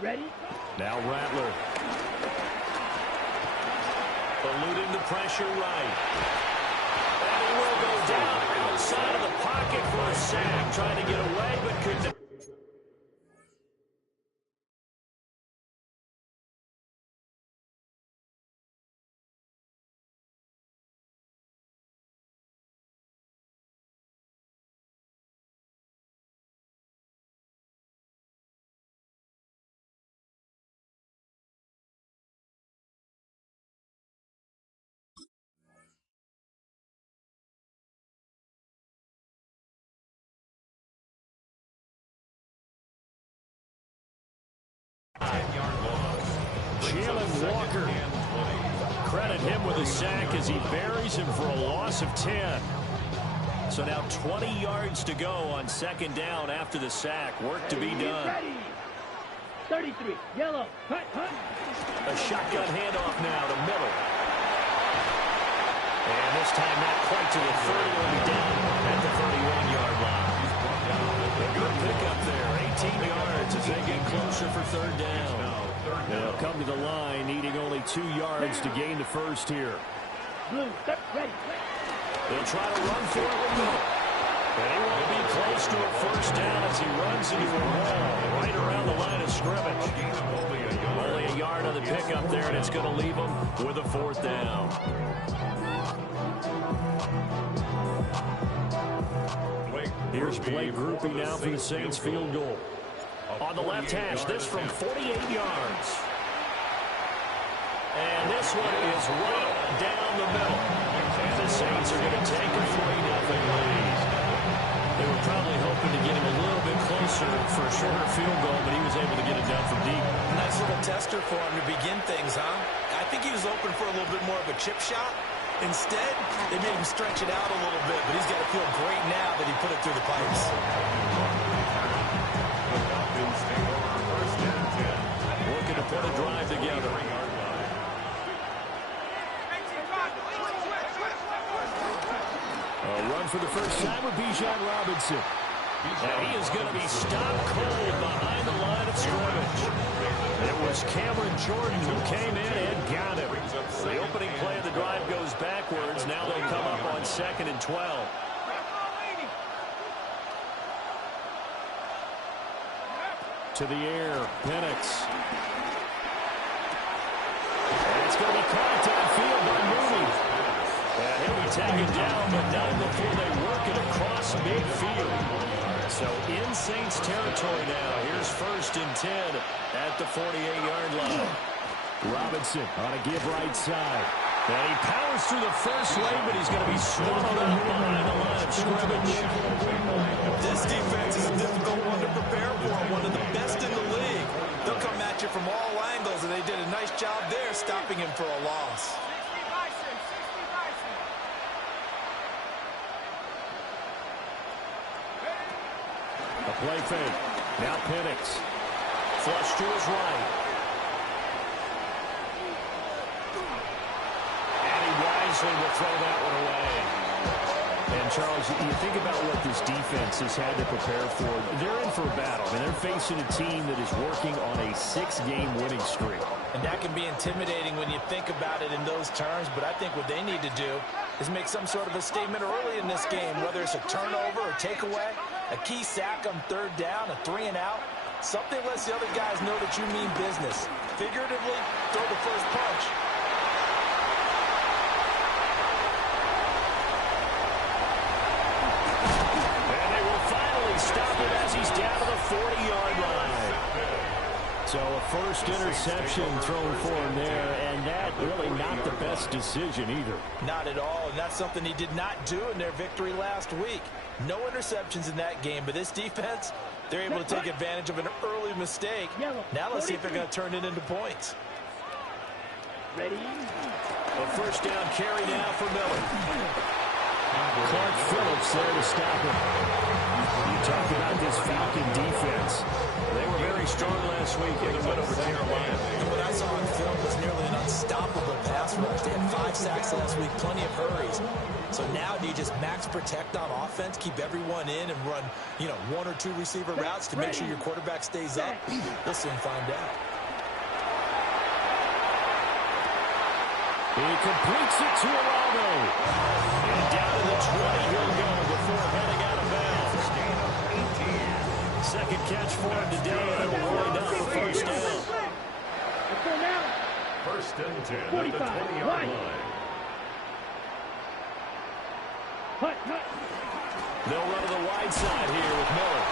Ready? Now Rattler. Eluding the pressure right. And he will go down outside of the pocket for a sack. Trying to get away, but couldn't. Jalen Walker. Credit him with a sack as he buries him for a loss of 10. So now 20 yards to go on second down after the sack. Work to be done. 33, yellow, cut. A shotgun handoff now to Miller. And this time not quite to the 30, will be down at the 31-yard line. A good pickup there, 18 yards as they get closer for third down. They'll come to the line, needing only 2 yards to gain the first here. Blue, ready. They'll try to run for it with Miller. And he won't be close to a first down as he runs into a wall right around the line of scrimmage. Only a yard on the pickup there, and it's going to leave him with a fourth down. Here's Blake grouping now for the Saints field goal. On the left hash, this from 48 yards. And this one is right down the middle. And the Saints are going to take a 3-0 lead. They were probably hoping to get him a little bit closer for a shorter field goal, but he was able to get it done from deep. Nice little tester for him to begin things, huh? I think he was open for a little bit more of a chip shot. Instead, they made him stretch it out a little bit, but he's got to feel great now that he put it through the pipes. Looking to put a drive together. A run for the first time with Bijan Robinson. And he is going to be stopped cold behind the line of scrimmage. It was Cameron Jordan who came in and got him. The opening play of the drive goes backwards. Now they come up on 2nd and 12. To the air, Penix. And it's going to be caught downfield by Mooney. And he'll be taken down, but not before they work it across midfield. So in Saints territory now. Here's 1st and 10 at the 48-yard line. Robinson on a give right side. And he powers through the first lane, but he's going to be swallowed up behind the line of scrimmage. This defense is a difficult one to prepare for, one of the best in the league. They'll come at you from all angles, and they did a nice job there stopping him for a loss. A play fake. Now Penix. Flush to his right. And he wisely will throw that one away. And, Charles, you think about what this defense has had to prepare for. They're in for a battle. I mean, they're facing a team that is working on a 6-game winning streak. And that can be intimidating when you think about it in those terms, but I think what they need to do is make some sort of a statement early in this game, whether it's a turnover or takeaway, a key sack on 3rd down, a 3-and-out, something lets the other guys know that you mean business. Figuratively, throw the first punch. And they will finally stop it as he's down to the 40-yard line. So a first interception thrown for him there, and that really not the best decision either. Not at all, and that's something he did not do in their victory last week. No interceptions in that game, but this defense, they're able to take advantage of an early mistake. Now let's see if they're going to turn it into points. Ready? A first down carry now for Miller. Clark Phillips there to stop him. You talk about this Falcon defense. They were very strong last week in the win over Carolina. And what I saw on film was nearly an unstoppable pass rush. They had 5 sacks last week, plenty of hurries. So now do you just max protect on offense, keep everyone in, and run, 1 or 2 receiver routes to make sure your quarterback stays up? We'll soon find out. He completes it to Araldo. And down to the 20 he'll go before heading out of bounds. Second catch for him today, and it will wind up for first down. Let's go now. First and 10 at the 45, 20-yard right. line. Hut. They'll run to the wide side here with Miller.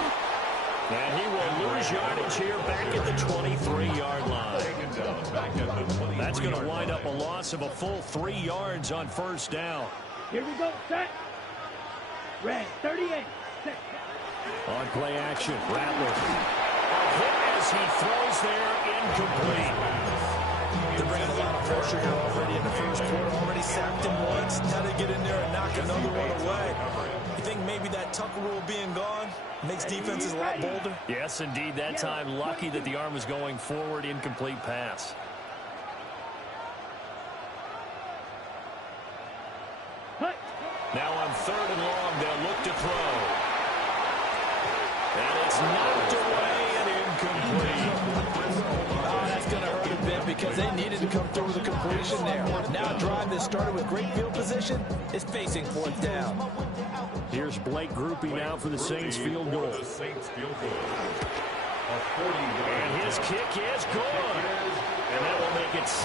And he will lose yardage here back at the 23-yard line. That's going to wind up a loss of a full 3 yards on first down. Here we go. Set. Red. 38. Set. On play action, Rattler. A hit as he throws there, incomplete. They're bringing a lot of pressure here already in the first quarter. Already sacked him once. Now they get in there and knock another one away. You think maybe that Tucker rule being gone makes defenses a lot bolder? Yes, indeed. That time, lucky that the arm was going forward, incomplete pass. Hut. Now on 3rd and long, they'll look to throw. And it's knocked away and incomplete. Oh, that's going to hurt a bit because they needed to come through with a completion there. Now a drive that started with great field position is facing 4th down. Here's Blake Groupie now for the Saints field goal. And his kick is good. And that will make it 6-0.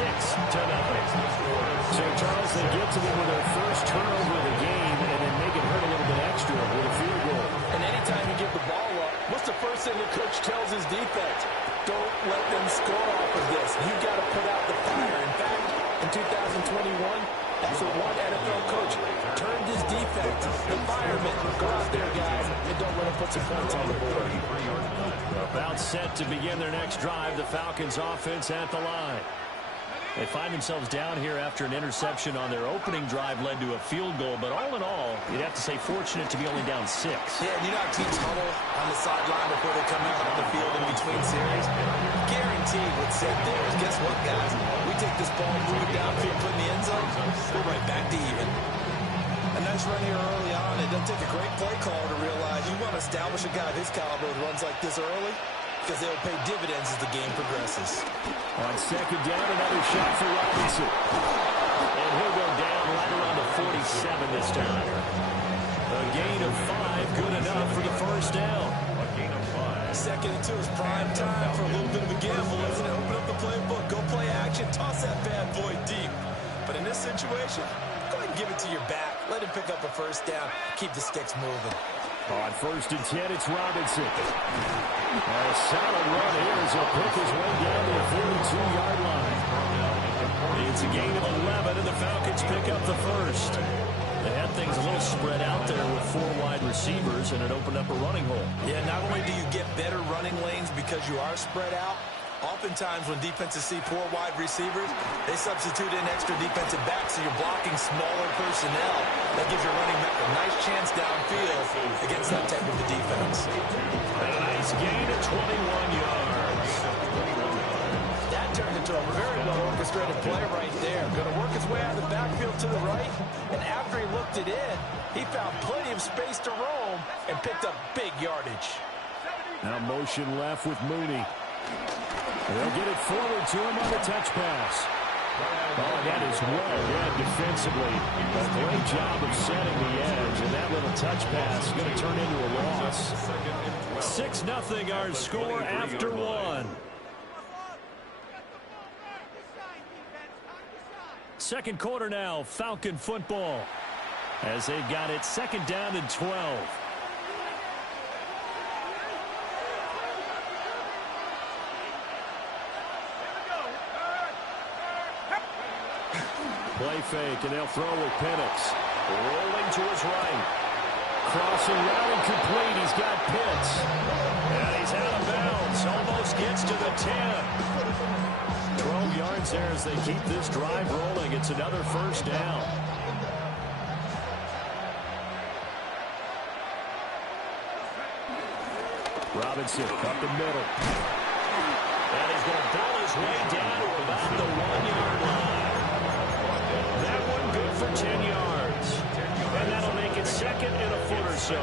So, Charles, they get to them with their first turnover of the game and then make it hurt a little bit extra with a field goal. And anytime you give the ball up, what's the first thing the coach tells his defense? Don't let them score off of this. You've got to put out the fire. In fact, in 2021, that's what one NFL coach turned his defense, the firemen. Go out there, guys, and don't let them put some points on the board. About set to begin their next drive, the Falcons offense at the line. They find themselves down here after an interception on their opening drive led to a field goal, but all in all, you'd have to say fortunate to be only down 6. Yeah, and you know how teams huddle on the sideline before they come out on the field in between series? Guaranteed what's said there is, guess what, guys? We take this ball, move it downfield, put in the end zone, we're right back to even. A nice run here early on. It doesn't take a great play caller to realize you want to establish a guy of his caliber who runs like this early, because they'll pay dividends as the game progresses. On 2nd down, another shot for Robinson. And he'll go down right around the 47 this time. A gain of 5, good enough for the first down. A gain of 5. 2nd and 2 is prime time for a little bit of a gamble, isn't it? Open up the playbook, go play action, toss that bad boy deep. But in this situation, go ahead and give it to your back. Let him pick up a first down. Keep the sticks moving. On 1st and 10, it's Robinson. A solid run here as he'll pick his way down to the 42-yard line. It's a gain of 11, and the Falcons pick up the first. They had things a little spread out there with 4 wide receivers, and it opened up a running hole. Yeah, not only do you get better running lanes because you are spread out, oftentimes when defenses see 4 wide receivers, they substitute in extra defensive backs, so you're blocking smaller personnel. That gives your running back a nice chance downfield against that type of a defense. And a nice gain of 21 yards. That turned into a very well-orchestrated play right there. Going to work his way out of the backfield to the right, and after he looked it in, he found plenty of space to roam and picked up big yardage. Now motion left with Mooney. They'll get it forward to him on the touch pass. Oh, that is well read defensively. A great job of setting the edge, and that little touch pass is going to turn into a loss. 6-0 our score after 1. Second quarter now, Falcon football, as they've got it 2nd down and 12. Play fake, and they'll throw with Penix. Rolling to his right. Crossing route incomplete. He's got Pitts. And he's out of bounds. Almost gets to the 10. 12 yards there as they keep this drive rolling. It's another first down. Robinson up the middle. And he's going to blow his his way down to about the 1-yard line. That one good for 10 yards. And that'll make it second and a foot or so.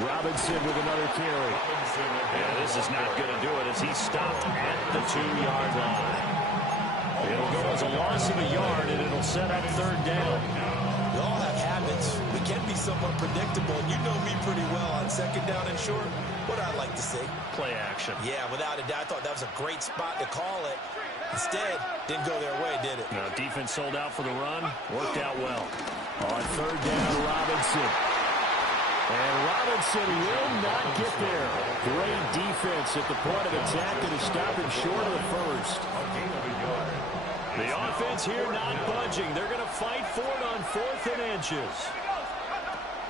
Robinson with another carry. Yeah, this is not going to do it as he's stopped at the 2-yard line. It'll go as a loss of a yard, and it'll set up third down. We all have habits. We can be somewhat predictable. You know me pretty well on second down and short. What I like to see. Play action. Yeah, without a doubt, I thought that was a great spot to call it. Instead, didn't go their way, did it? No, defense sold out for the run. Worked out well. On third down, Robinson. And Robinson will not get there. Great defense at the point of attack to stop him short of the first. The offense here not budging. They're going to fight for it on 4th and inches.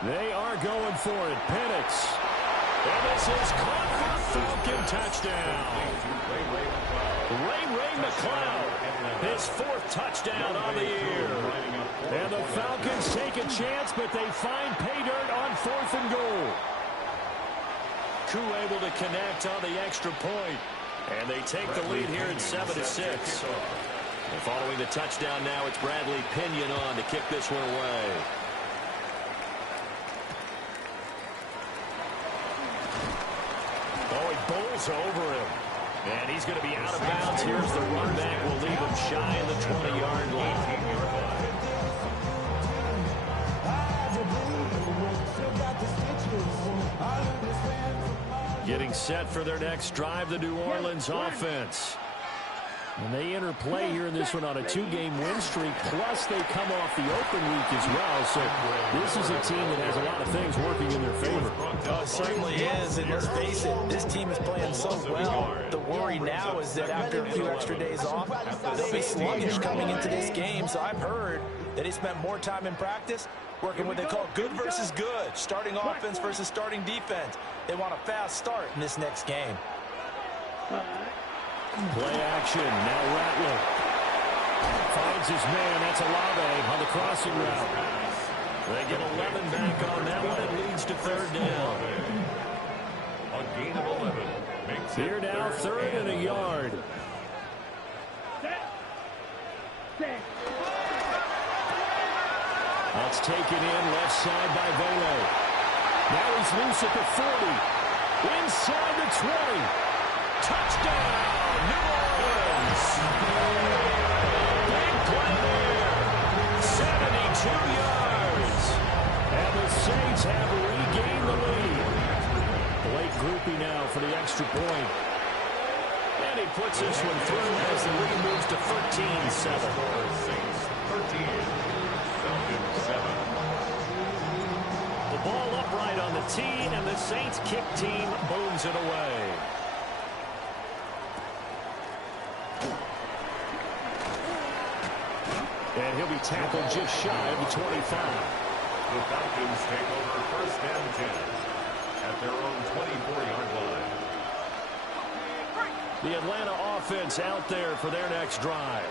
They are going for it. Penix. And this is caught for a Falcon touchdown. Ray McLeod, his 4th touchdown on the year. And the Falcons take a chance, but they find pay dirt on 4th and goal. Koo able to connect on the extra point. And they take the lead here at 7-6. And following the touchdown now, it's Bradley Pinion on to kick this one away. Oh, he bowls over him. And he's going to be out of bounds. Here's the run back. Will leave him shy of the 20-yard line. Getting set for their next drive, the New Orleans offense. And they interplay here in this one on a 2-game win streak, plus they come off the open week as well. So this is a team that has a lot of things working in their favor. Oh, it certainly is, and let's face it, this team is playing so well. The worry now is that after a few extra days off, they'll be sluggish coming into this game. So I've heard that he spent more time in practice working what they call good versus good, starting offense versus starting defense. They want a fast start in this next game. Play action. Now Rattler finds his man. That's Olave on the crossing route. They get 11 back on that one. It leads to third down. A gain of 11. Here now, 3rd and a yard. That's taken in left side by Vele. Now he's loose at the 40. Inside the 20. Touchdown, New Orleans. Big play there. 72 yards. And the Saints have regained the lead. Blake groupie now for the extra point. And he puts this one through as the lead moves to 13-7. Saints 13. Falcons 7. The ball upright on the tee, and the Saints kick team booms it away. And he'll be tackled just shy of the 25. The Falcons take over 1st and 10 at their own 24-yard line. The Atlanta offense out there for their next drive.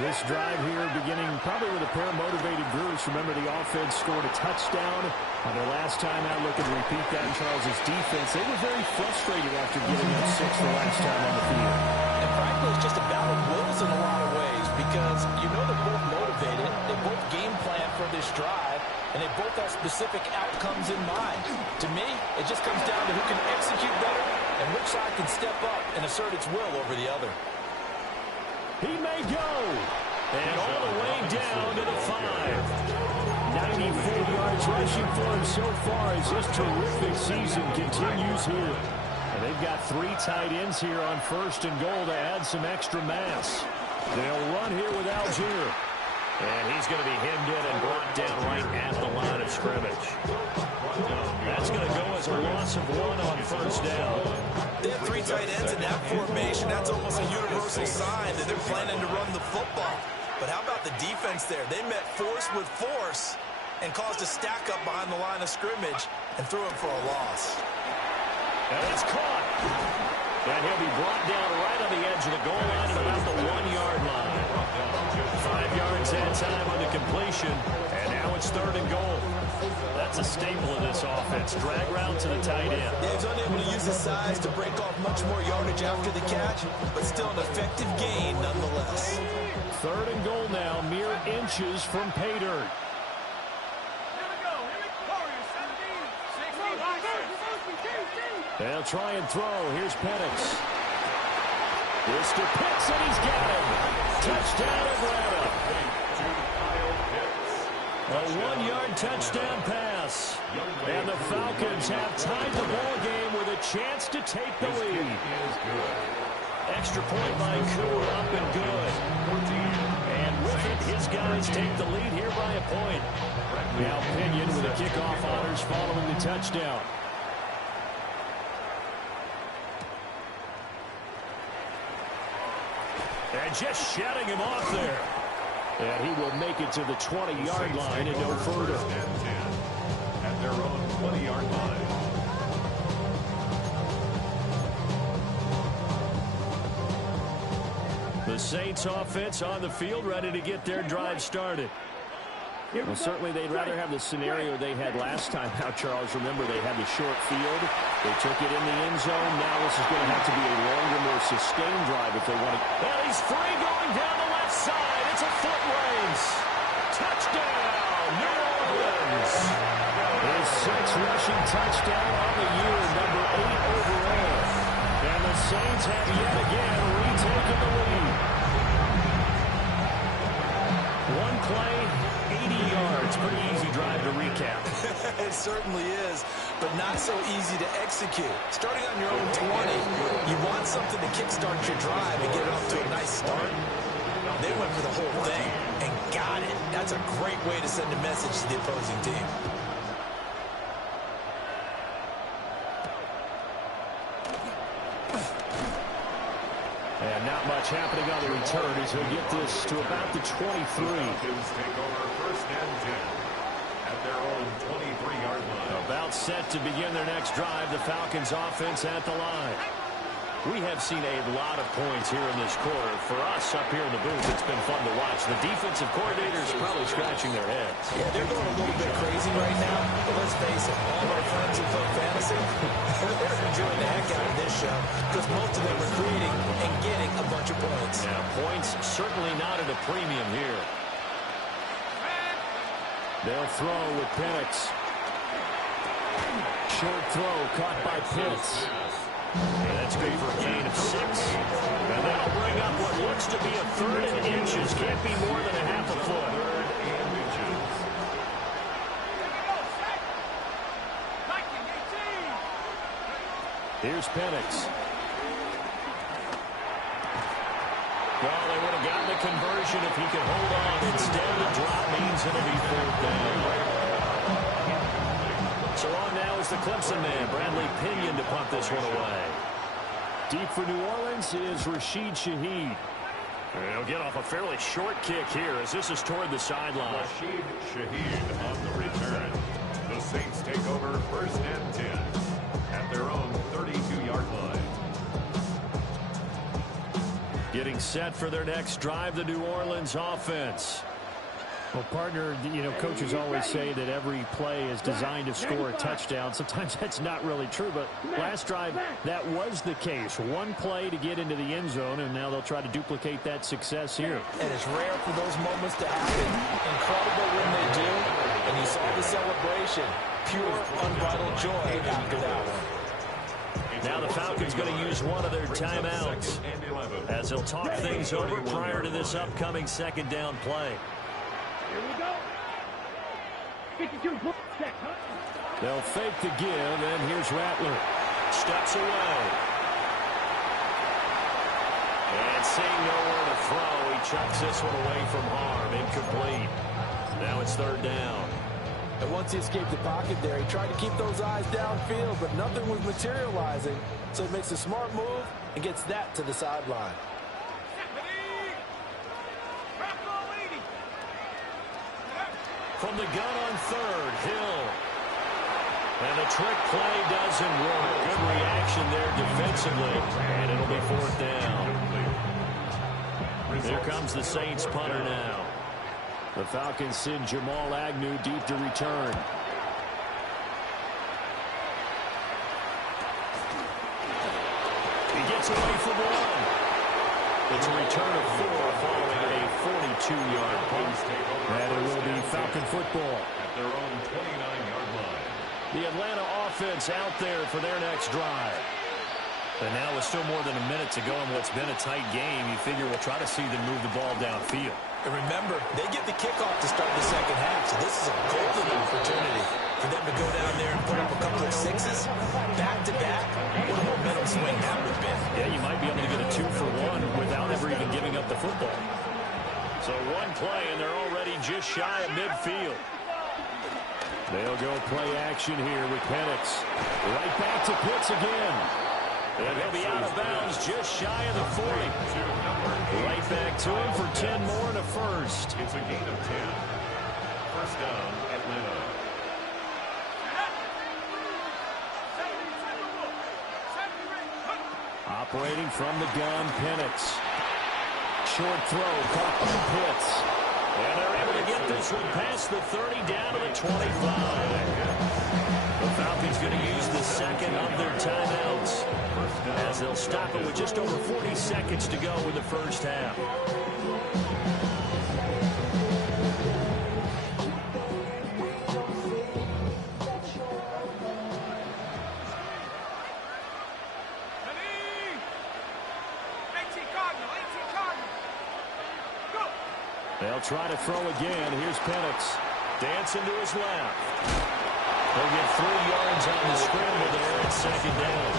This drive here beginning probably with a pair of motivated groups. Remember, the offense scored a touchdown on their last time out. Looking to repeat that in Charles' defense. They were very frustrated after giving up 6 the last time on the field. And frankly, it's just a battle of wills in a lot of ways because you know they're both motivated. They both game plan for this drive, and they both have specific outcomes in mind. To me, it just comes down to who can execute better and which side can step up and assert its will over the other. He may go. And all the way down to the 5. 94 yards rushing for him so far as this terrific season continues here. And they've got 3 tight ends here on 1st and goal to add some extra mass. They'll run here with Algier. And he's going to be hemmed in and brought down right at the line of scrimmage. That's going to go as a loss of 1 on 1st down. They have 3 tight ends in that formation. That's almost a universal sign that they're planning to run the football. But how about the defense there? They met force with force and caused a stack up behind the line of scrimmage and threw him for a loss. And it's caught. And he'll be brought down right on the edge of the goal line at about the 1-yard line. 5 yards that time on the completion. And Now it's 3rd and goal. That's a staple of this offense. Drag route to the tight end. Yeah, he's unable to use his size to break off much more yardage after the catch, but still an effective gain nonetheless. 3rd and goal now, mere inches from pay dirt. They'll try and throw. Here's Penix. This to Pitts, and he's got him. Touchdown, Atlanta. A 1-yard touchdown pass. And the Falcons have tied the ball game with a chance to take the lead. Extra point by Koo, up and good. And with it, his guys take the lead here by a point. Now Pinion with the kickoff honors following the touchdown. And just shutting him off there. And he will make it to the 20-yard line and no further. At their own 20-yard line. The Saints offense on the field, ready to get their drive started. Well, certainly they'd rather have the scenario they had last time. Now, Charles, remember they had the short field. They took it in the end zone. Now this is going to have to be a longer, more sustained drive if they want to. Well, he's free going down the left side. It's a foot race. Touchdown, New Orleans. His 6th rushing touchdown on the year, number 8 overall. And the Saints have yet again retaken the lead. One play, 80 yards. Pretty easy drive to recap. It certainly is, but not so easy to execute. Starting on your own 20, you want something to kickstart your drive and get it off to a nice start. They went for the whole thing and got it. That's a great way to send a message to the opposing team. And not much happening on the return as he'll get this to about the 23. Falcons take over 1st and 10 at their own 23-yard line. About set to begin their next drive, the Falcons offense at the line. We have seen a lot of points here in this quarter. For us up here in the booth, it's been fun to watch. The defensive coordinators probably scratching their heads. Yeah, they're going a little bit crazy right now, but let's face it, all of our friends who play fantasy, they're enjoying the heck out of this show because most of them are creating and getting a bunch of points. Yeah, points certainly not at a premium here. They'll throw with Penix. Short throw caught by Pitts. And that's good for a gain of 6. And that'll bring up what looks to be a 3rd and inches. Can't be more than a half a foot. 3rd and inches. Here's Penix. Well, they would have gotten the conversion if he could hold on. Instead, the drop means it'll be 4th down. So on now is the Clemson man, Bradley Pinion, to punt this one away. Deep for New Orleans is Rashid Shaheed. And he'll get off a fairly short kick here as this is toward the sideline. Rashid Shaheed on the return. The Saints take over 1st and 10 at their own 32-yard line. Getting set for their next drive, the New Orleans offense. Well, partner, you know, coaches always say that every play is designed to score a touchdown. Sometimes that's not really true, but last drive, that was the case. One play to get into the end zone, and now they'll try to duplicate that success here. And it's rare for those moments to happen. Incredible when they do. And you saw the celebration. Pure, unbridled joy after that one. Now the Falcons going to use one of their timeouts as they'll talk things over prior to this upcoming 2nd down play. Here we go. 52 points. They'll fake the give, and here's Rattler. Steps away. And seeing nowhere to throw, he chucks this one away from harm. Incomplete. Now it's 3rd down. And once he escaped the pocket there, he tried to keep those eyes downfield, but nothing was materializing. So he makes a smart move and gets that to the sideline. From the gun on 3rd, Hill. And the trick play doesn't work. Good reaction there defensively. And it'll be 4th down. Here comes the Saints punter now. The Falcons send Jamal Agnew deep to return. He gets away from one. It's a return of 4 following a 42-yard punt. And it will be Falcon football at their own 29-yard line. The Atlanta offense out there for their next drive. And now with still more than a minute to go in what's been a tight game, you figure we'll try to see them move the ball downfield. And remember, they get the kickoff to start the second half, so this is a golden opportunity for them to go down there and put up a couple of sixes, back-to-back. What a momentum swing that would have been. Yeah, you might be able to get a 2-for-1 without ever even giving up the football. So one play, and they're already just shy of midfield. They'll go play action here with Penix. Right back to Pitts again. And he'll be out of bounds just shy of the 40. Right back to him for 10 more and a first. It's a gain of 10. First down, Atlanta. Operating from the gun, Penix. Short throw, caught by Pitts. And they're able to get this one past the 30 down to the 25. The Falcons going to use the second of their timeouts, as they'll stop it with just over 40 seconds to go in the first half. They'll try to throw again. Here's Penix. Dancing to his left. They'll get 3 yards on the scramble there at second down.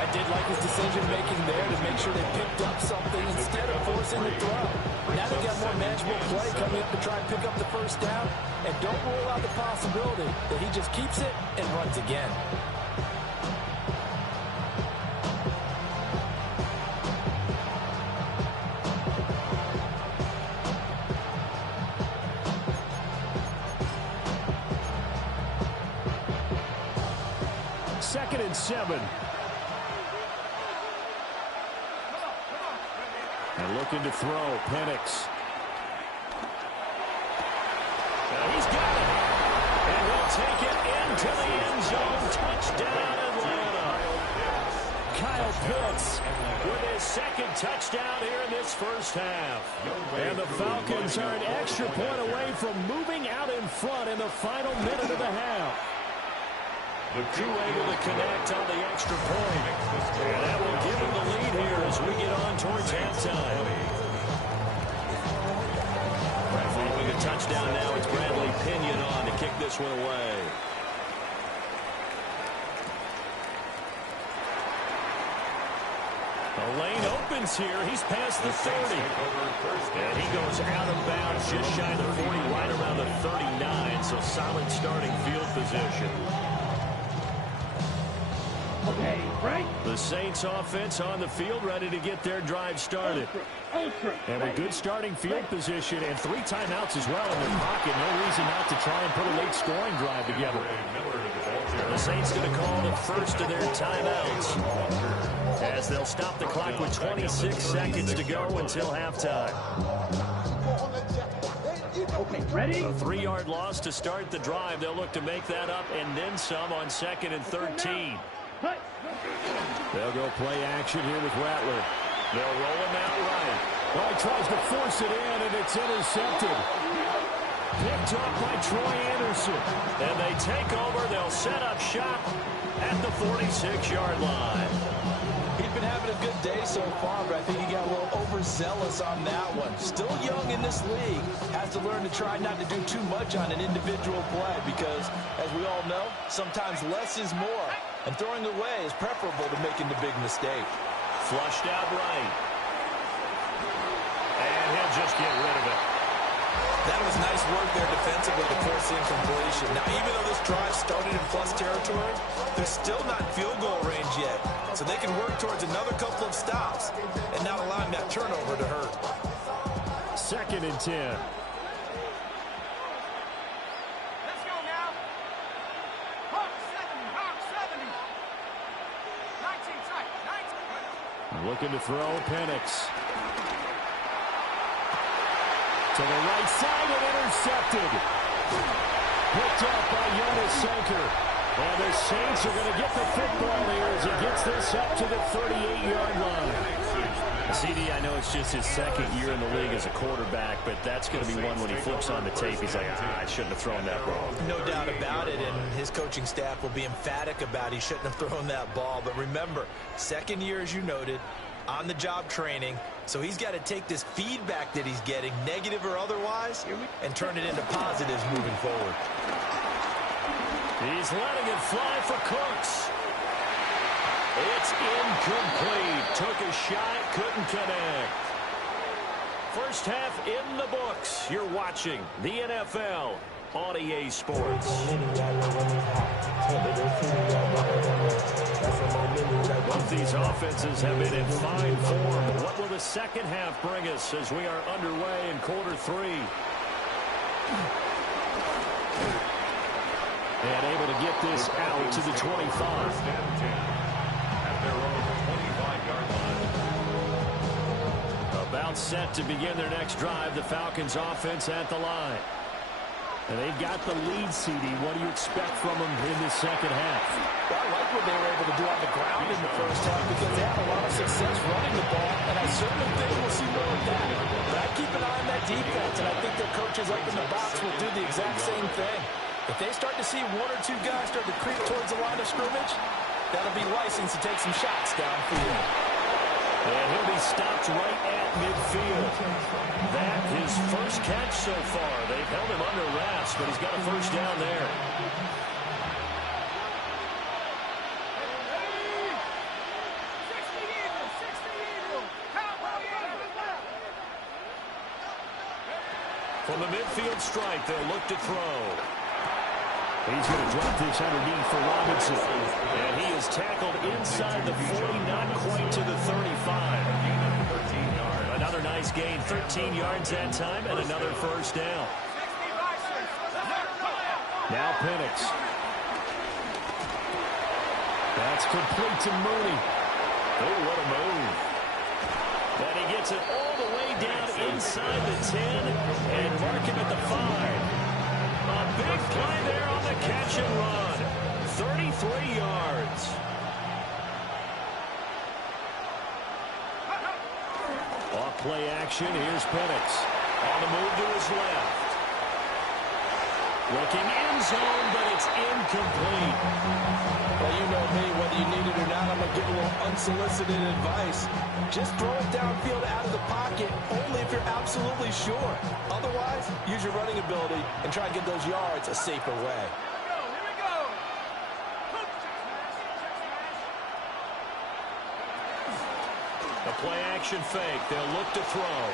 I did like his decision-making there to make sure they picked up something instead of forcing the throw. Now they got more manageable play coming up to try and pick up the first down. And don't rule out the possibility that he just keeps it and runs again. Second and 7. And looking to throw, Penix. He's got it. And he'll take it into the end zone. Touchdown, Atlanta. Kyle Pitts with his second touchdown here in this first half. And the Falcons are an extra point away from moving out in front in the final minute of the half. The crew able to connect on the extra point. And that will give them the lead here as we get on towards halftime. Following the touchdown now, it's Bradley Pinion on to kick this one away. The lane opens here. He's past the 30. And he goes out of bounds just shy of the 40, right around the 39. So solid starting field position. Okay, right. The Saints offense on the field ready to get their drive started. And with good starting field position and 3 timeouts as well in their pocket, no reason not to try and put a late scoring drive together. The Saints going to call the first of their timeouts, as they'll stop the clock with 26 seconds to go until halftime. Okay, ready? A 3-yard loss to start the drive. They'll look to make that up and then some on 2nd and 13. They'll go play action here with Rattler. They'll roll him out right. Well, he tries to force it in, and it's intercepted. Picked up by Troy Anderson. And they take over. They'll set up shop at the 46-yard line. He's been having a good day so far, but I think he got a little overzealous on that one. Still young in this league. Has to learn to try not to do too much on an individual play because, as we all know, sometimes less is more. And throwing away is preferable to making the big mistake. Flushed out right. And he'll just get rid of it. That was nice work there defensively to force incompletion. Now, even though this drive started in plus territory, they're still not in field goal range yet. So they can work towards another couple of stops and not allowing that turnover to hurt. 2nd and 10. Looking to throw, Penix. To the right side and intercepted. Picked up by Jonas Sanker. And the Saints are going to get the football here as he gets this up to the 38-yard line. CD, I know it's just his second year in the league as a quarterback, but that's going to be one when he flips on the tape. He's like, I shouldn't have thrown that ball. No doubt about it, and his coaching staff will be emphatic about he shouldn't have thrown that ball. But remember, second year, as you noted, on-the-job training, so he's got to take this feedback that he's getting, negative or otherwise, and turn it into positives moving forward. He's letting it fly for Cooks. It's incomplete. Took a shot, couldn't connect. First half in the books. You're watching the NFL on EA Sports. Both these offenses have been in fine form. What will the second half bring us as we are underway in quarter three? And able to get this out to the 25. About set to begin their next drive. The Falcons offense at the line. And they've got the lead, CD. What do you expect from them in the second half? Well, I like what they were able to do on the ground in the first half because they had a lot of success running the ball, and I certainly think we'll see more of that. But I keep an eye on that defense, and I think their coaches up in the box will do the exact same thing. If they start to see one or two guys start to creep towards the line of scrimmage, that'll be license to take some shots downfield. And he'll be stopped right at midfield. That his first catch so far. They've held him under wraps, but he's got a first down there. From the midfield strike, they'll look to throw. He's going to drop this underneath for Robinson. And he is tackled inside the 40, not quite to the 35. Another nice gain, 13 yards that time, and another first down. Now Penix. That's complete to Mooney. Oh, what a move. And he gets it all the way down inside the 10 and mark him at the 5. A big play there on the catch and run. 33 yards. Off play action. Here's Penix. On the move to his left. Looking end zone, but it's incomplete. Well, you know me. Whether you need it or not, I'm going to give a little unsolicited advice. Just throw it downfield out of the pocket, only if you're absolutely sure. Otherwise, use your running ability and try and get those yards a safer way. Here we go. The play action fake. They'll look to throw.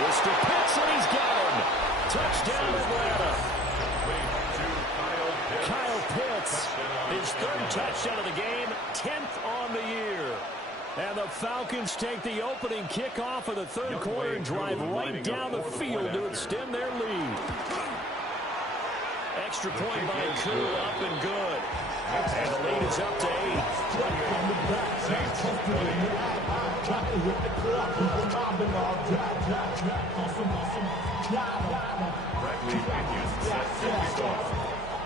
This to Pitts, and he's got him. Touchdown, Atlanta. Kyle Pitts, his third touchdown of the game, 10th on the year. And the Falcons take the opening kickoff of the third quarter and drive right down the field to extend their lead. Extra point by Koo, up and good. And the lead is up to 8.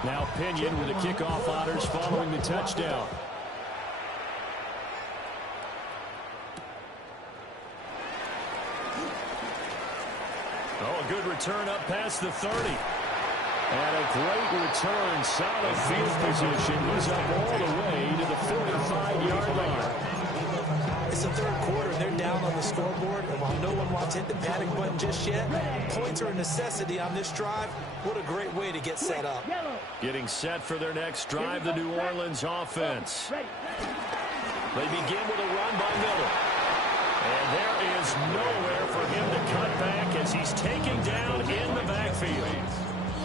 Now Pinion with the kickoff honors following the touchdown. Oh, a good return up past the 30. And a great return, solid field position. He's up all the way to the 45-yard line. It's the third quarter. They're down on the scoreboard, and while no one wants to hit the panic button just yet, points are a necessity on this drive. What a great way to get set up. Getting set for their next drive, the New Orleans offense. They begin with a run by Miller. And there is nowhere for him to cut back as he's taken down in the backfield.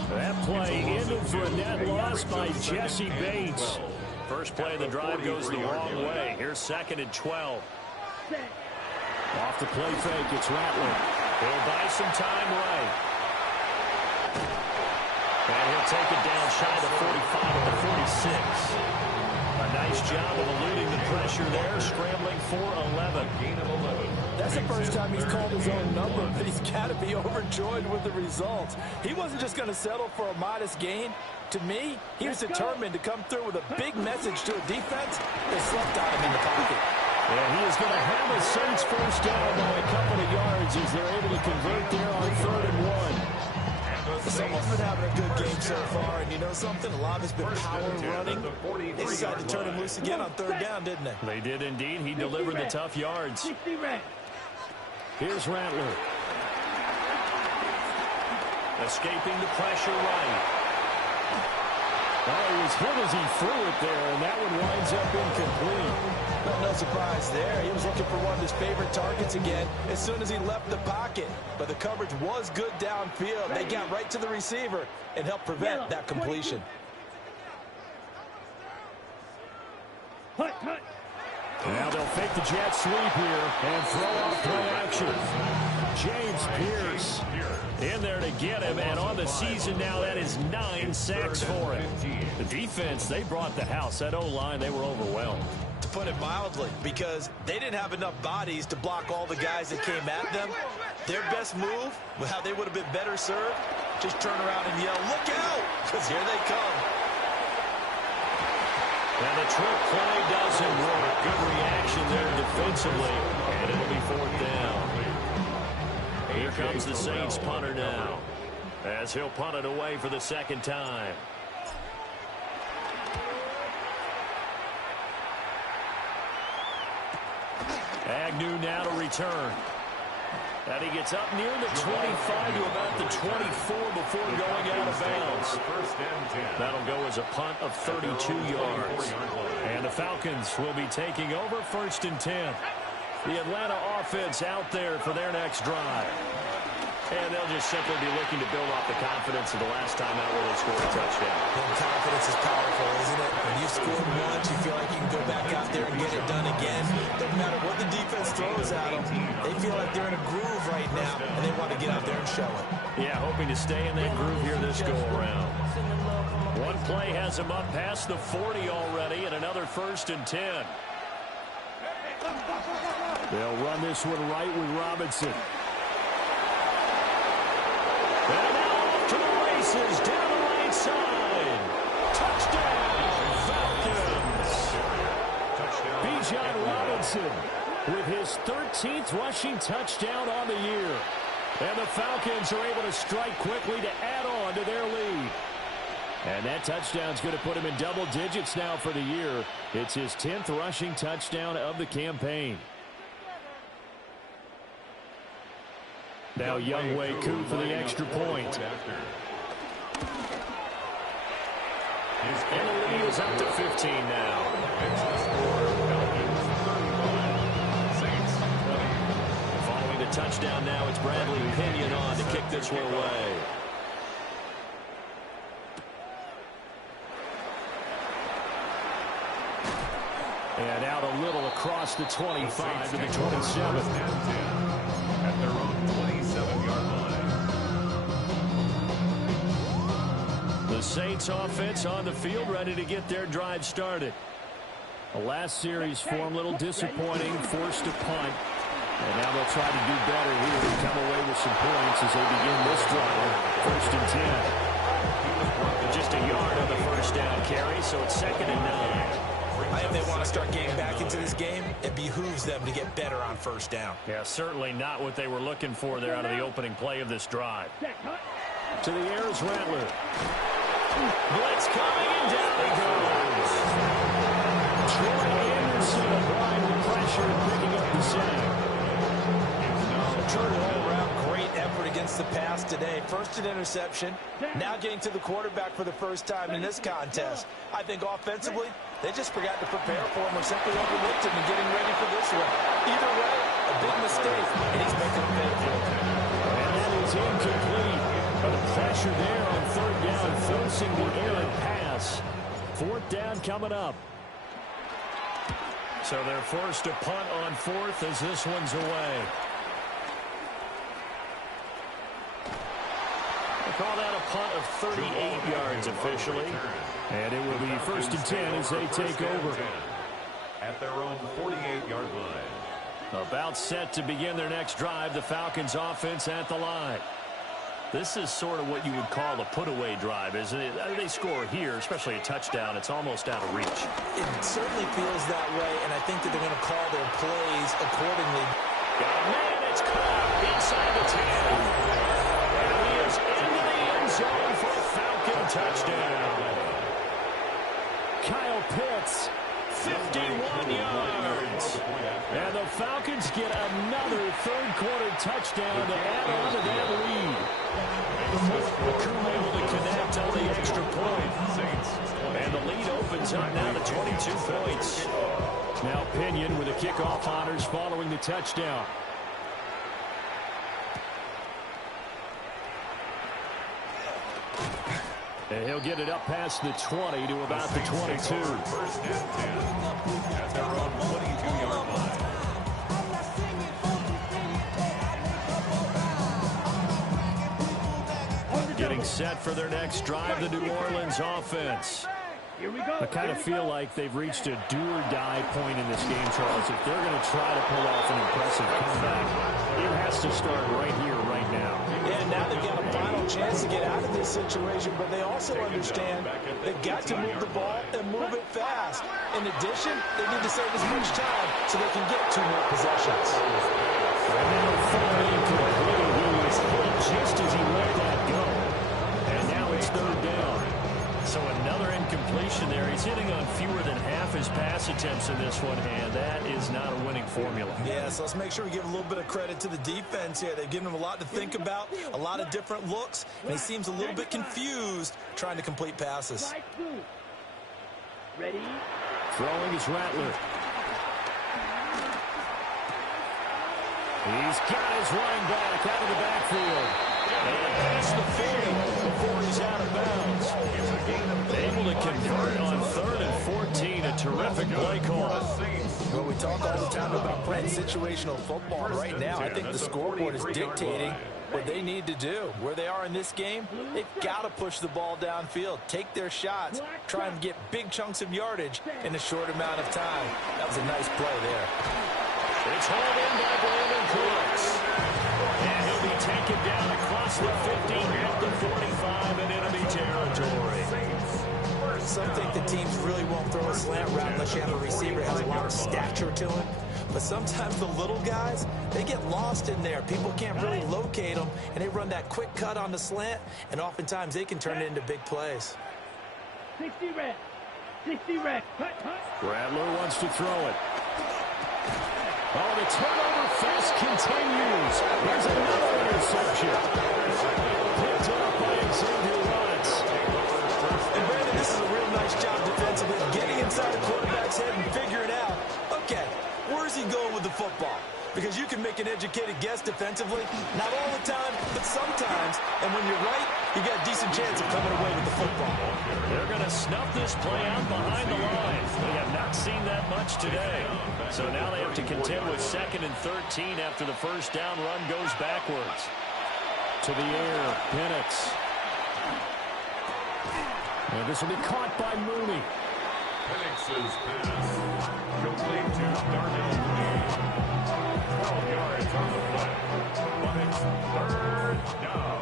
That play ended for a net loss by Jesse Bates. First play of the drive goes the wrong way. Here's 2nd and 12. Off the play fake, it's Rattler. He'll buy some time right. And he'll take it down shy of the 45 at the 46. A nice job of eluding the pressure there, scrambling for 11. Gain of 11. That's the first time he's called his own number, but he's got to be overjoyed with the results. He wasn't just going to settle for a modest gain. To me, he was determined to come through with a big message to a defense that slept on him in the pocket. And he is going to have a Saints first down by a couple of yards as they're able to convert there on 3rd and 1. Someone's been having a good game so far, and you know something? A lot has been power running. They decided to turn him loose again on 3rd down, didn't they? They did indeed. He delivered the tough yards. Here's Rattler. Escaping the pressure right. Oh, he was hit as he threw it there, and that one winds up incomplete. No surprise there. He was looking for one of his favorite targets again as soon as he left the pocket. But the coverage was good downfield. They got right to the receiver and helped prevent that completion. Now they'll fake the jet sweep here and throw off play action. James Pierce in there to get him, and on the season now, that is 9 sacks for him. The defense, they brought the house. That O-line, they were overwhelmed. To put it mildly, because they didn't have enough bodies to block all the guys that came at them. Their best move, how they would have been better served, just turn around and yell, "Look out!" because here they come. And the trick play doesn't work. Good reaction there defensively, and it'll be 4th down. Here comes the Saints punter now, as he'll punt it away for the 2nd time. Agnew now to return. And he gets up near the 25 to about the 24 before going out of bounds. That'll go as a punt of 32 yards. And the Falcons will be taking over 1st and 10. The Atlanta offense out there for their next drive. And they'll just simply be looking to build off the confidence of the last time out where they scored a touchdown. And confidence is powerful, isn't it? When you've scored once, you feel like you can go back out there and get it done again. Doesn't matter what the defense throws at them. They feel like they're in a groove right now, and they want to get out there and show it. Yeah, hoping to stay in that groove here this go-around. One play has him up past the 40 already, and another 1st and 10. They'll run this one right with Robinson. And now off to the races, down the right side. Touchdown, Falcons. Bijan Robinson with his 13th rushing touchdown on the year. And the Falcons are able to strike quickly to add on to their lead. And that touchdown's going to put him in double digits now for the year. It's his 10th rushing touchdown of the campaign. Now Younghoe Koo for the extra point. And the lead is up to 15 now. Following the touchdown now, it's Bradley Pinion on to kick this one away. And out a little across the 25 to the 27. At their own 27-yard line. The Saints offense on the field, ready to get their drive started. The last series form a little disappointing, forced to punt. And now they'll try to do better here and come away with some points as they begin this drive. 1st and 10. Just a yard on the first down carry, so it's 2nd and 9. If they want to start getting back into this game, it behooves them to get better on 1st down. Yeah, certainly not what they were looking for there out of the opening play of this drive. To the air is Rattler. Blitz coming, and down he goes. Troy Anderson applied the pressure and picking up the sack. Truly all-around great effort against the pass today. First an interception, now getting to the quarterback for the first time in this contest. I think offensively, they just forgot to prepare for him or simply overlooked him and getting ready for this one. Either way, a big mistake, and he's making a pay for it. And that is incomplete. But the pressure there on 3rd down, forcing the errant pass. 4th down coming up. So they're forced to punt on 4th as this one's away. call that a punt of 38 yards officially. And it will be 1st and 10 as they take over. At their own 48-yard line. About set to begin their next drive, the Falcons offense at the line. This is sort of what you would call a put-away drive, isn't it? They score here, especially a touchdown. It's almost out of reach. It certainly feels that way, and I think that they're going to call their plays accordingly. Got a man, it's caught inside the 10. And he is into the end zone for a Falcon touchdown. Kyle Pitts, 51 yards. And the Falcons get another third-quarter touchdown to add on to that lead. The crew able to connect on the extra point. And the lead opens up now to 22 points. Now Pinion with the kickoff honors following the touchdown. And he'll get it up past the 20 to about the 22. 1st and 10 at their own 22-yard line. Getting set for their next drive, the New Orleans offense. Here we go. I kind of feel like they've reached a do-or-die point in this game, Charles. If they're going to try to pull off an impressive comeback, it has to start right here, right now. Yeah, now they've got a final chance to get out of this situation, but they also understand they've got to move the ball and move it fast. In addition, they need to save as much time so they can get 2 more possessions. And now fully incomplete. He was hit just as he let that go. And now it's 3rd down. So another incompletion there. He's hitting on fewer than half his pass attempts in this one, and that is not a winning formula. Yeah, so let's make sure we give a little bit of credit to the defense here. They've given him a lot to think about, a lot of different looks, and he seems a little bit confused trying to complete passes. Ready? Throwing is Rattler. He's got his running back out of the backfield. And past the 40 before he's out of bounds. Able to convert on 3rd and 14. A terrific play call. Well, we talk all the time about playing situational football. Right now, I think the scoreboard is dictating what they need to do. Where they are in this game, they've got to push the ball downfield, take their shots, try and get big chunks of yardage in a short amount of time. That was a nice play there. It's hauled in by Brandon Cooks. And he'll be taken down across the 50 at the 45 in enemy territory. Some think the teams really won't throw a slant route unless you have a receiver that has a lot of stature to him. But sometimes the little guys, they get lost in there. People can't really locate them, and they run that quick cut on the slant, and oftentimes they can turn it into big plays. 60 red. 60 red. Cut. Rattler wants to throw it. Oh, the turnover fest continues. Here's another interception. Picked up by Xavier Lawrence. And Brandon, this is a real nice job defensively, getting inside the quarterback's head and figuring out, okay, where's he going with the football? Because you can make an educated guess defensively, not all the time, but sometimes. And when you're right, you got a decent chance of coming away with the football. They're going to snuff this play out behind the line. They have not seen that much today. So now they have to contend with 2nd and 13 after the first down run goes backwards. To the air, Penix. And this will be caught by Mooney. Penix's pass complete to Darnell Mooney. 12 yards on the play. But it's 3rd down.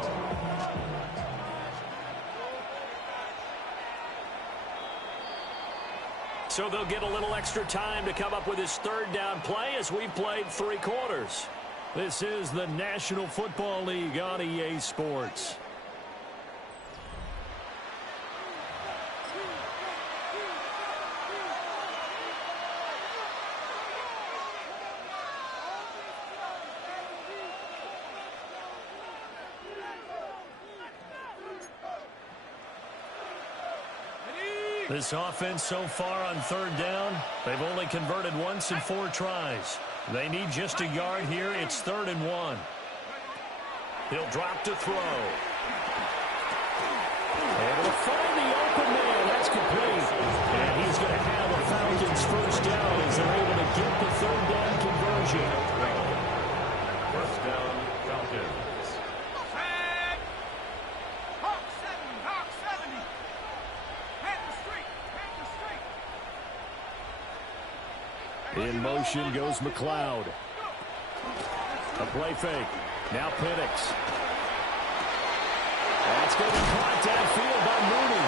So they'll get a little extra time to come up with his 3rd down play as we've played 3 quarters. This is the National Football League on EA Sports. This offense so far on 3rd down, they've only converted once in 4 tries. They need just a yard here. It's 3rd and 1. He'll drop to throw. Able to find the open man. That's complete. And he's going to have a Falcons 1st down as they're able to get the 3rd down conversion. 1st down, Falcons. In motion goes McLeod. A play fake. Now Penix. That's going to be caught downfield by Mooney.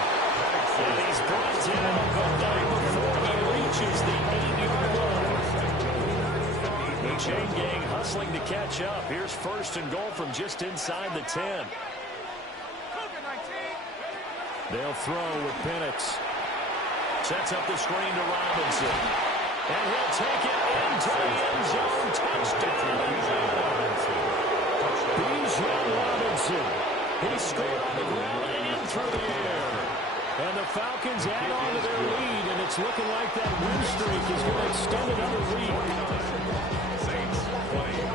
And he's brought down, but not before he reaches the 8-yard line. The chain gang hustling to catch up. Here's first and goal from just inside the 10. They'll throw with Penix. Sets up the screen to Robinson. And he'll take it into the end zone. Touchdown. Bijan Robinson. He scored on the ground and through the air. And the Falcons add on to their lead, and it's looking like that win streak is going to extend another week. Saints 20.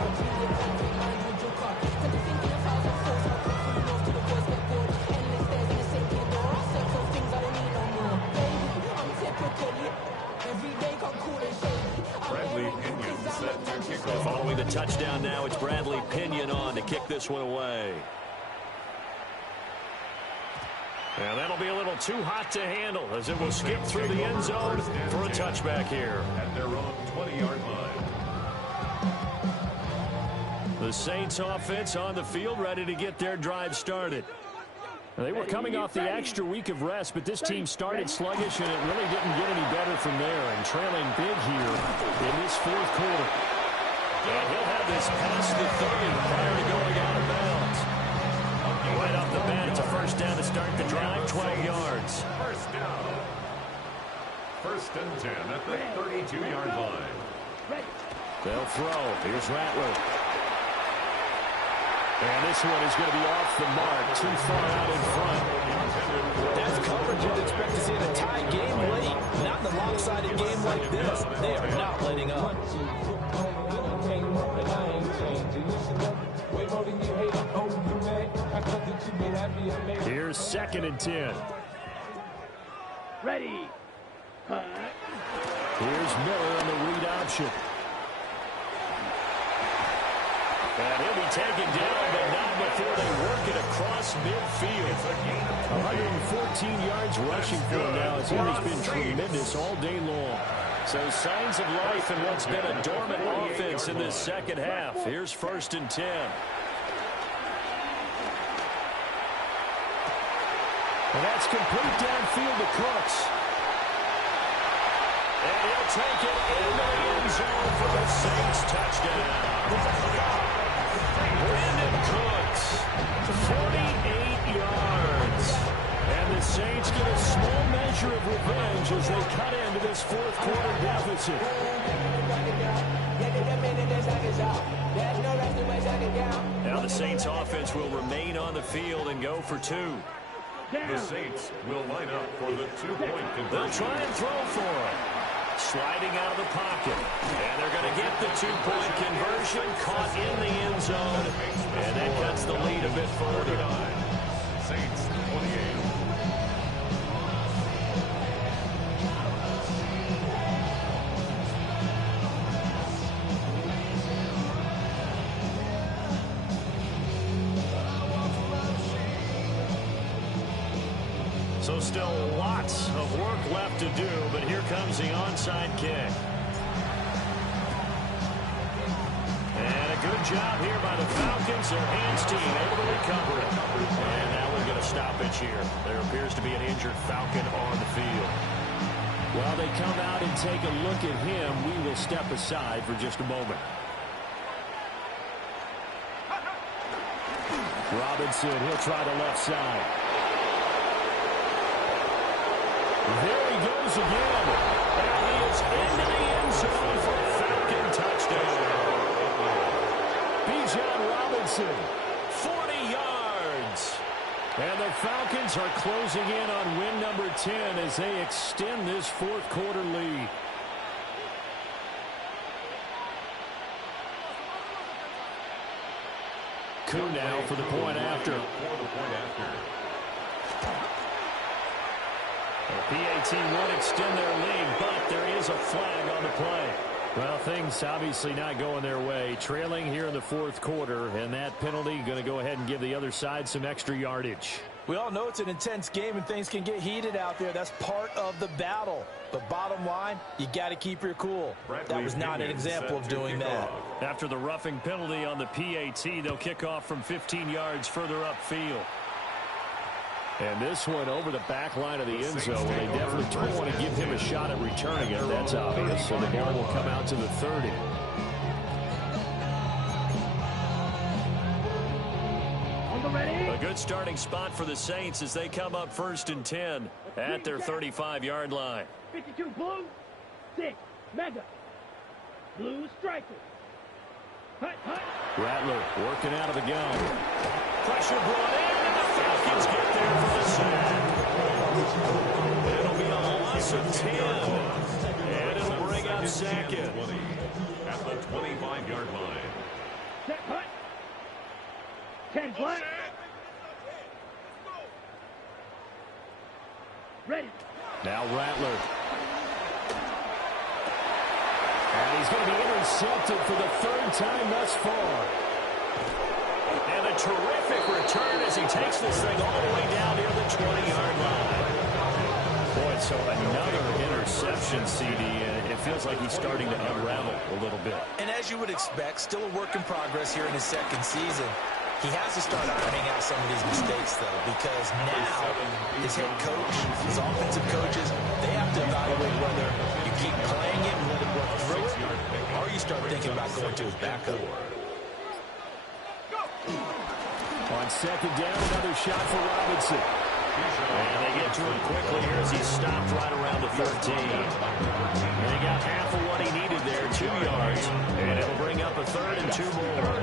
Bradley Pinion set to kick off. Following the touchdown now, it's Bradley Pinion on to kick this one away. And that'll be a little too hot to handle as it will skip through the end zone for a touchback here. At their own 20-yard line. The Saints offense on the field ready to get their drive started. They were coming off the extra week of rest, but this team started sluggish, and it really didn't get any better from there, and trailing big here in this fourth quarter. And he'll have this past the 30 prior to going out of bounds. Right off the bat, it's a first down to start the drive, 12 yards. First down. First and 10 at the 32-yard line. They'll throw. Here's Rattler. And this one is going to be off the mark, too far out in front. That's coverage you'd expect to see in a tie game late. Not in a lopsided game like this. They are not letting up. Here's second and 10. Ready. Here's Miller on the read option. And he'll be taken down, but not before they work it across midfield. 114 yards rushing for him now, as he has been tremendous all day long. So signs of life in what's been a dormant offense in this second half. Here's first and 10. And that's complete downfield to Cooks. And he'll take it into the end zone for the Saints touchdown. Brandon Cooks, 48 yards. And the Saints get a small measure of revenge as they cut into this fourth quarter deficit. Now the Saints offense will remain on the field and go for two. The Saints will line up for the two-point conversion. They'll try and throw for him. Sliding out of the pocket. And they're going to get the two-point conversion, caught in the end zone. And that cuts the lead a bit further. Saints 28. So still lots of work left to do, but here comes the onside kick. And a good job here by the Falcons. Their hands team able to recover it. And now we're going to stoppage here. There appears to be an injured Falcon on the field. While they come out and take a look at him, we will step aside for just a moment. Robinson, he'll try the left side. There he goes again. And he is into the end zone for a Falcon touchdown. Bijan Robinson, 40 yards. And the Falcons are closing in on win number 10 as they extend this fourth quarter lead. Koo now for the point after. The PAT won't extend their lead, but there is a flag on the play. Well, things obviously not going their way. Trailing here in the fourth quarter, and that penalty going to go ahead and give the other side some extra yardage. We all know it's an intense game and things can get heated out there. That's part of the battle. But bottom line, you got to keep your cool. That was not an example of doing that. After the roughing penalty on the PAT, they'll kick off from 15 yards further upfield. And this one over the back line of the end zone. They definitely don't want to give him a shot at returning it. That's obvious. So the ball will come out to the 30. A good starting spot for the Saints as they come up 1st and 10 at their 35-yard line. 52 blue, 6 mega. Blue striker. Hut, hut. Rattler working out of the gun. Pressure brought in, and the Falcons get there for the sack. It'll be a loss of 10, and it'll bring up second. At the 25-yard line. Set hut. 10 black. Ready. Now Rattler. And he's going to be intercepted for the 3rd time thus far. And a terrific return as he takes this thing all the way down near the 20-yard line. Boy, so another interception, CD. It feels like he's starting to unravel a little bit. And as you would expect, still a work in progress here in his 2nd season. He has to start ironing out some of these mistakes, though, because now his head coach, his offensive coaches, they have to evaluate whether you keep playing it and let it work through it, or you start thinking about going to his backup. On 2nd down, another shot for Robinson. And they get to him quickly here as he's stopped right around the 13. And he got half of what he needed there, 2 yards. And it'll bring up a 3rd and 2 more.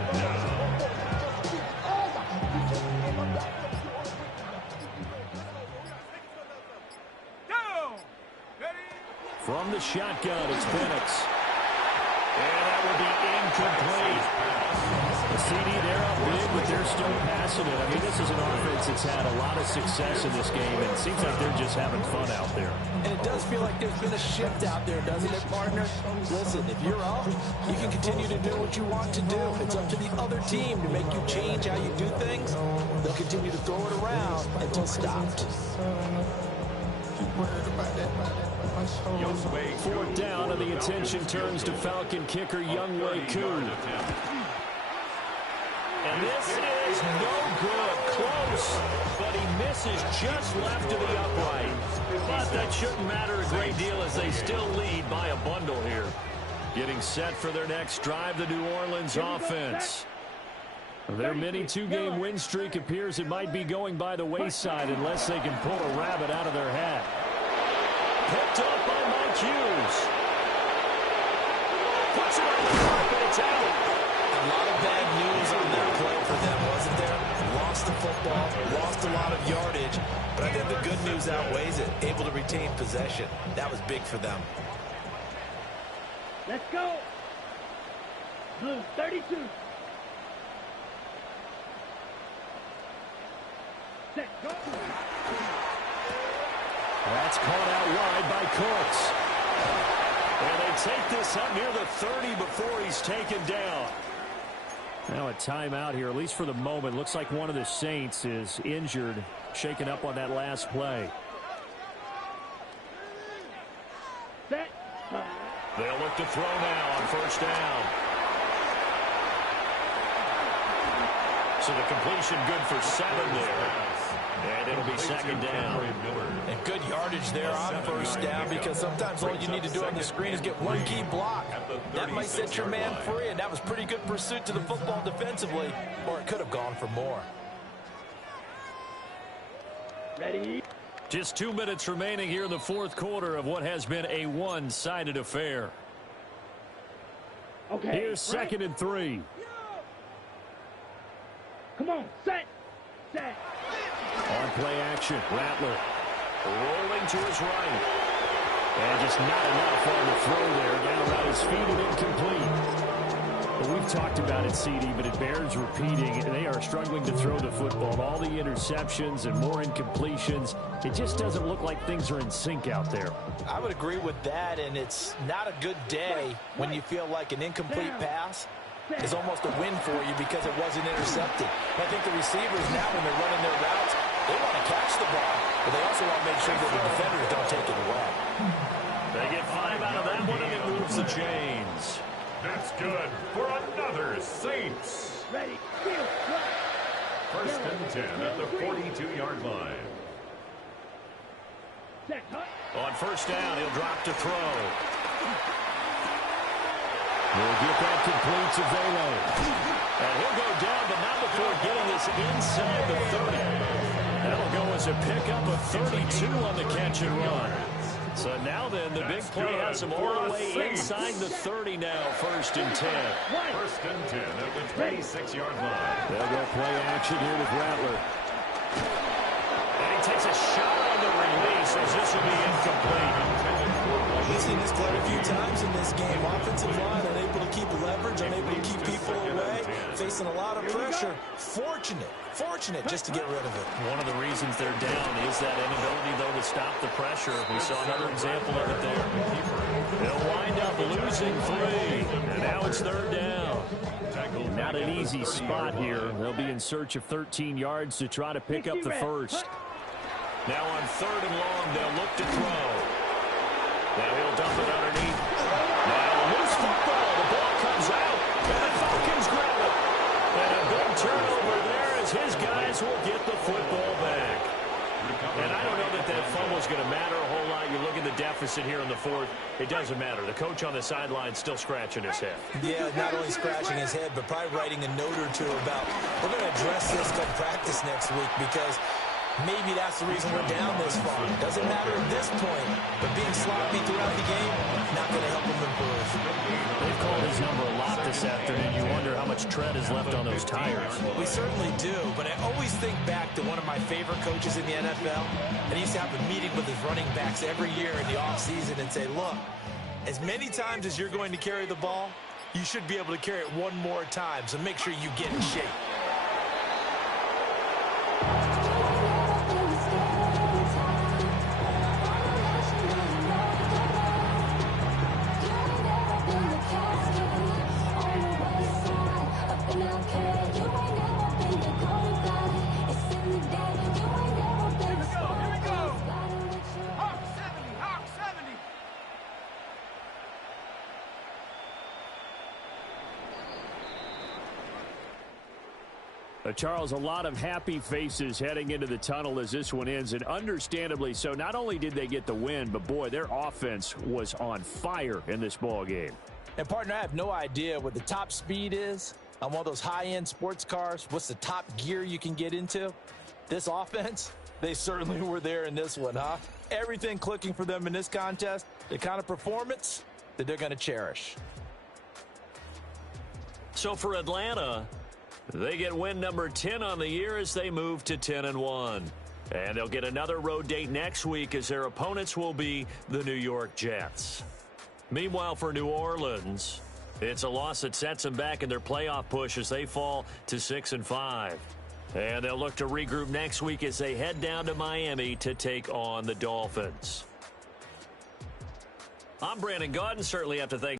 From the shotgun, it's Penix. And that will be incomplete. The CD, they're up big, but they're still passing it. I mean, this is an offense that's had a lot of success in this game, and it seems like they're just having fun out there. And it does feel like there's been a shift out there, doesn't it, partner? Listen, if you're up, you can continue to do what you want to do. It's up to the other team to make you change how you do things. They'll continue to throw it around until stopped. 4th down, and the attention turns to Falcon kicker Younghoe Koo. And this is no good. Close, but he misses just left of the upright. But that shouldn't matter a great deal as they still lead by a bundle here. Getting set for their next drive, the New Orleans offense. Their mini 2-game win streak appears it might be going by the wayside unless they can pull a rabbit out of their hat. Picked up by Mike Hughes. Puts it on the carpet, it's out. A lot of bad news on that play for them, wasn't there? Lost the football, lost a lot of yardage, but I think the good news outweighs it. Able to retain possession. That was big for them. Let's go. Blue 32. Set go. That's caught out wide by Cooks. And they take this up near the 30 before he's taken down. Now a timeout here, at least for the moment. Looks like one of the Saints is injured, shaken up on that last play. Set. They'll look to throw now on 1st down. So the completion good for 7 there. And it'll be 2nd down. And good yardage there on 1st down, because sometimes all you need to do on the screen is get one key block. That might set your man free, and that was pretty good pursuit to the football defensively, or it could have gone for more. Ready. Just 2 minutes remaining here in the 4th quarter of what has been a one-sided affair. Okay. Here's 2nd and 3. Come on. Set. Set. On play action, Rattler rolling to his right. And just not enough on the throw there. Down around his feet and incomplete. Well, we've talked about it, CD, but it bears repeating. They are struggling to throw the football. All the interceptions and more incompletions. It just doesn't look like things are in sync out there. I would agree with that, and it's not a good day when you feel like an incomplete pass is almost a win for you because it wasn't intercepted. And I think the receivers now, when they're running their routes, they want to catch the ball, but they also want to make sure that the defenders don't take it away. They get 5 out of that one, and it moves the chains. That's good for another Saints. Ready. First and 10 at the 42-yard line. On first down, he'll drop to throw. He'll get that complete to Velo. And he'll go down, but not before getting this inside the 30. That'll go as a pickup of 32 on the catch and run. So now then, the big play has him all the way inside the 30 now, first and 10. First and 10 at the 26-yard line. They'll go play action here with Rattler. And he takes a shot on the release as this will be incomplete. We've seen this quite a few times in this game. Offensive line unable to keep leverage, unable to keep people away, facing a lot of pressure. Fortunate just to get rid of it. One of the reasons they're down is that inability, though, to stop the pressure. We saw another example of it there. They'll wind up losing 3, and now it's third down. Not an easy spot here. They'll be in search of 13 yards to try to pick up the first. Now on third and long, they'll look to throw. Now he'll dump it underneath. Now loose football. The ball comes out, and the Falcons grab it. And a big turnover there as his guys will get the football back. And I don't know that that fumble's going to matter a whole lot. You look at the deficit here in the fourth. It doesn't matter. The coach on the sideline still scratching his head. Yeah, not only scratching his head, but probably writing a note or two about, we're going to address this come practice next week because maybe that's the reason we're down this far. Doesn't matter at this point, but being sloppy throughout the game, not going to help him improve. They've called his number a lot this afternoon. You wonder how much tread is left on those tires. We certainly do, but I always think back to one of my favorite coaches in the NFL, and he used to have a meeting with his running backs every year in the offseason and say, look, as many times as you're going to carry the ball, you should be able to carry it one more time, so make sure you get in shape. Charles, a lot of happy faces heading into the tunnel as this one ends, and understandably so. Not only did they get the win, but, boy, their offense was on fire in this ball game. And, partner, I have no idea what the top speed is on one of those high-end sports cars. What's the top gear you can get into? This offense, they certainly were there in this one, huh? Everything clicking for them in this contest, the kind of performance that they're going to cherish. So for Atlanta, they get win number 10 on the year as they move to 10-1. And they'll get another road date next week as their opponents will be the New York Jets. Meanwhile, for New Orleans, it's a loss that sets them back in their playoff push as they fall to 6-5. And they'll look to regroup next week as they head down to Miami to take on the Dolphins. I'm Brandon Gaudin. Certainly have to thank